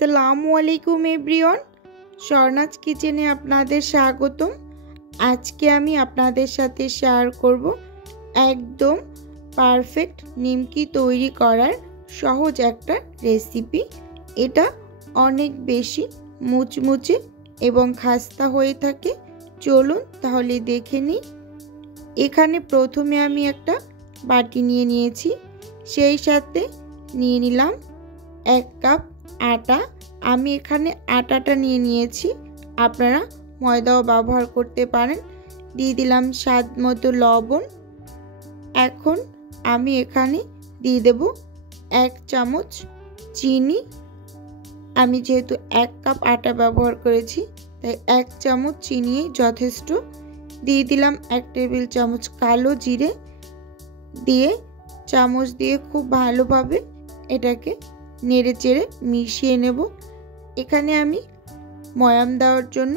আসসালামু আলাইকুম এভরিওয়ান, স্বর্ণাজ কিচেনে আপনাদের স্বাগতম। আজকে আমি আপনাদের সাথে শেয়ার করব একদম পারফেক্ট নিমকি তৈরি করার সহজ একটা রেসিপি। এটা অনেক বেশি মুচমুচে এবং খাস্তা হয়ে থাকে। চলুন তাহলে দেখে নিই। এখানে প্রথমে আমি একটা বাটি নিয়ে নিয়েছি, সেই সাথে নিয়ে নিলাম 1 কাপ আটা। আমি এখানে আটাটা নিয়ে নিয়েছি, আপনারা ময়দাও ব্যবহার করতে পারেন। দিয়ে দিলাম স্বাদ মতো লবণ। এখন আমি এখানে দিয়ে দেব 1 চামচ চিনি। আমি যেহেতু 1 কাপ আটা ব্যবহার করেছি তাই 1 চামচ চিনি যথেষ্ট। দিয়ে দিলাম 1 টেবিল চামচ কালো জিরে। দিয়ে চামচ দিয়ে খুব ভালোভাবে এটাকে নেড়ে চেড়ে মিশিয়ে নেব। এখানে আমি ময়াম দেওয়ার জন্য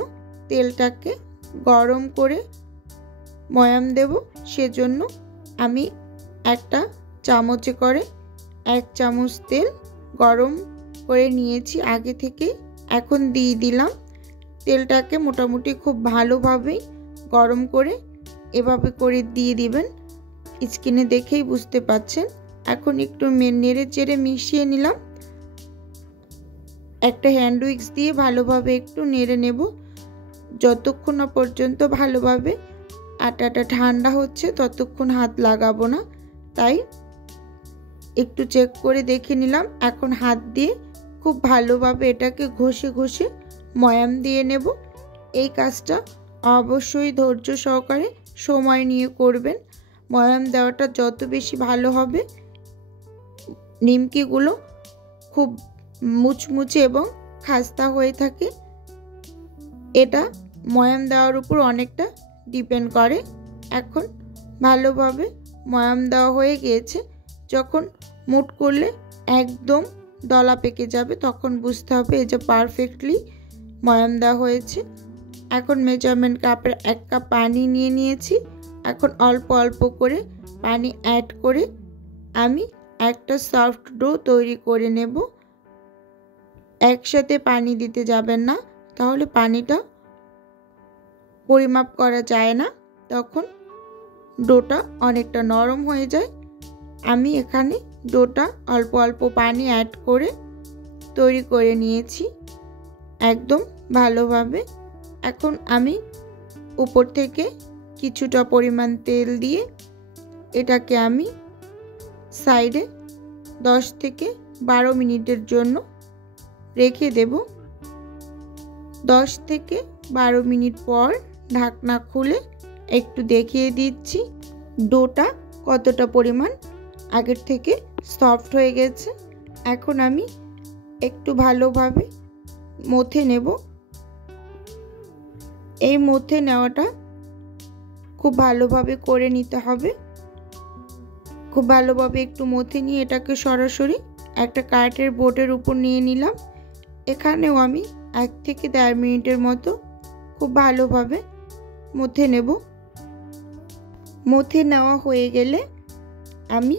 তেলটাকে গরম করে ময়াম দেব, সেজন্য আমি একটা চামচে করে 1 চামচ তেল গরম করে নিয়েছি আগে থেকে। এখন দিয়ে দিলাম। তেলটাকে মোটামুটি খুব ভালোভাবেই গরম করে এভাবে করে দিয়ে দিবেন। স্ক্রিনে দেখেই বুঝতে পাচ্ছেন। এখন একটু নেড়ে চেড়ে মিশিয়ে নিলাম। একটা হ্যান্ড উইক্স দিয়ে ভালোভাবে একটু নেড়ে নেব যতক্ষণ না পর্যন্ত ভালোভাবে আটাটা ঠান্ডা হচ্ছে, ততক্ষণ হাত লাগাবো না। তাই একটু চেক করে দেখে নিলাম। এখন হাত দিয়ে খুব ভালোভাবে এটাকে ঘষে ঘষে ময়াম দিয়ে নেব। এই কাজটা অবশ্যই ধৈর্য সহকারে সময় নিয়ে করবেন। ময়াম দেওয়াটা যত বেশি ভালো হবে, নিমকিগুলো খুব মুচমুচে এবং খাস্তা হয়ে থাকে। এটা ময়াম দেওয়ার উপর অনেকটা ডিপেন্ড করে। এখন ভালোভাবে ময়াম দেওয়া হয়ে গিয়েছে। যখন মুট করলে একদম দলা পেকে যাবে, তখন বুঝতে হবে এই যে পারফেক্টলি ময়াম দেওয়া হয়েছে। এখন মেজারমেন্ট কাপের 1 কাপ পানি নিয়ে নিয়েছি। এখন অল্প অল্প করে পানি অ্যাড করে আমি একটা সফট ডো তৈরি করে নেব। একসাথে পানি দিতে যাবেন না, তাহলে পানিটা পরিমাপ করা যায় না, তখন ডোটা অনেকটা নরম হয়ে যায়। আমি এখানে ডোটা অল্প অল্প পানি অ্যাড করে তৈরি করে নিয়েছি একদম ভালোভাবে। এখন আমি উপর থেকে কিছুটা পরিমাণ তেল দিয়ে এটাকে আমি সাইডে 10 থেকে 12 মিনিটের জন্য রেখে দেব। 10 থেকে 12 মিনিট পর ঢাকনা খুলে একটু দেখিয়ে দিচ্ছি ডোটা কতটা পরিমাণ আগের থেকে সফট হয়ে গেছে। এখন আমি একটু ভালোভাবে মথে নেব। এই মথে নেওয়াটা খুব ভালোভাবে করে নিতে হবে। খুব ভালোভাবে একটু মথে নিয়ে এটাকে সরাসরি একটা কাঠের বোর্ডের উপর নিয়ে নিলাম। এখানেও আমি 1 থেকে 1.5 মিনিটের মতো খুব ভালোভাবে মথে নেব। মথে নেওয়া হয়ে গেলে আমি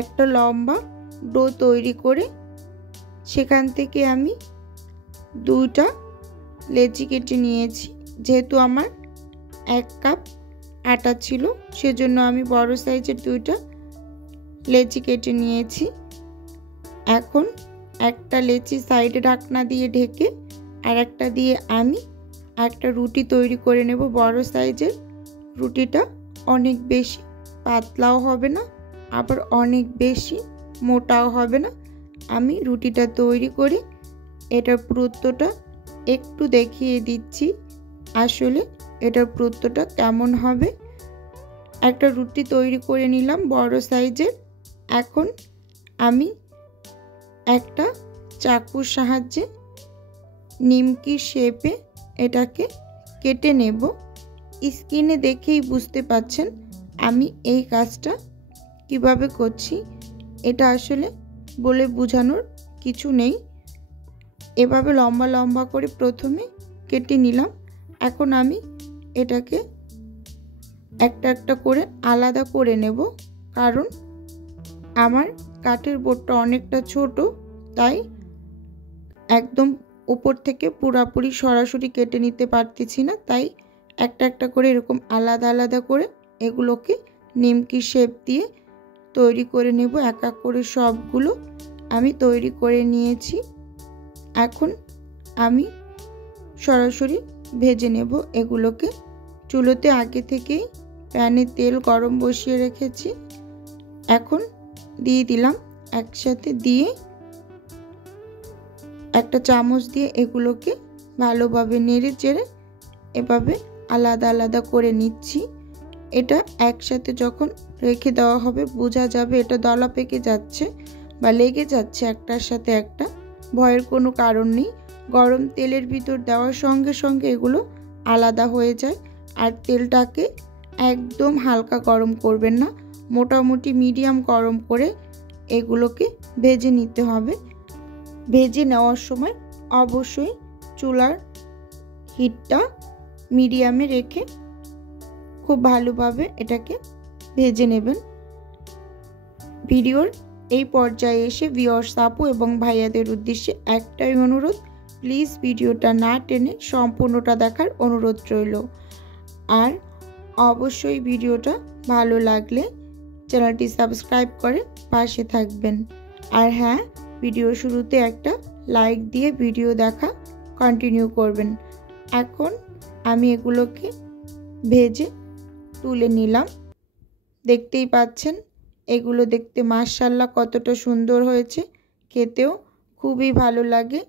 একটা লম্বা ডো তৈরি করে সেখান থেকে আমি 2টা লেচি কেটে নিয়েছি। যেহেতু আমার 1 কাপ আটা ছিল, সেজন্য আমি বড় সাইজের 2টা লেচি কেটে নিয়েছি। এখন একটা লেচি সাইডে ঢাকনা দিয়ে ঢেকে আর একটা দিয়ে আমি একটা রুটি তৈরি করে নেব বড় সাইজের। রুটিটা অনেক বেশি পাতলাও হবে না, আবার অনেক বেশি মোটাও হবে না। আমি রুটিটা তৈরি করে এটার পুরুত্বটা একটু দেখিয়ে দিচ্ছি আসলে এটার পুরুত্বটা কেমন হবে। একটা রুটি তৈরি করে নিলাম বড় সাইজের। এখন আমি একটা চাকুর সাহায্যে নিমকি শেপে এটাকে কেটে নেব। স্ক্রিনে দেখেই বুঝতে পাচ্ছেন আমি এই কাজটা কিভাবে করছি। এটা আসলে বলে বোঝানোর কিছু নেই। এভাবে লম্বা লম্বা করে প্রথমে কেটে নিলাম। এখন আমি এটাকে একটা একটা করে আলাদা করে নেব, কারণ আমার কাঠের বোর্ডটা অনেকটা ছোট, তাই একদম উপর থেকে পুরাপুরি সরাসরি কেটে নিতে পারতেছি না, তাই একটা একটা করে এরকম আলাদা আলাদা করে এগুলোকে নিমকি শেপ দিয়ে তৈরি করে নেব। এক এক করে সবগুলো আমি তৈরি করে নিয়েছি। এখন আমি সরাসরি ভেজে নেব এগুলোকে। চুলোতে আগে থেকেই প্যানে তেল গরম বসিয়ে রেখেছি। এখন দিয়ে দিলাম, একসাথে দিয়ে একটা চামচ দিয়ে এগুলোকে ভালোভাবে নেড়ে চেড়ে এভাবে আলাদা আলাদা করে নিচ্ছি। এটা একসাথে যখন রেখে দেওয়া হবে বোঝা যাবে এটা দলা পেকে যাচ্ছে বা লেগে যাচ্ছে একটার সাথে একটা। ভয়ের কোনো কারণ নেই। গরম তেলের ভিতর দেওয়ার সঙ্গে সঙ্গে এগুলো আলাদা হয়ে যায়। আর তেলটাকে একদম হালকা গরম করবেন না, মোটামুটি মিডিয়াম গরম করে এগুলোকে ভেজে নিতে হবে। ভেজে নেওয়ার সময় অবশ্যই চুলার হিটটা মিডিয়ামে রেখে খুব ভালোভাবে এটাকে ভেজে নেবেন। ভিডিওর এই পর্যায়ে এসে ভিউয়ার্স আপু এবং ভাইয়াদের উদ্দেশ্যে একটাই অনুরোধ, প্লিজ ভিডিওটা না টেনে সম্পূর্ণটা দেখার অনুরোধ রইল। আর অবশ্যই ভিডিওটা ভালো লাগলে চ্যানেলটি সাবস্ক্রাইব করে পাশে থাকবেন। আর হ্যাঁ, ভিডিও শুরুতে একটা লাইক দিয়ে ভিডিও দেখা কন্টিনিউ করবেন। এখন আমি এগুলোকে ভেজে তুলে নিলাম। দেখতেই পাচ্ছেন এগুলো দেখতে মাশাআল্লাহ কতটা সুন্দর হয়েছে, খেতেও খুবই ভালো লাগে।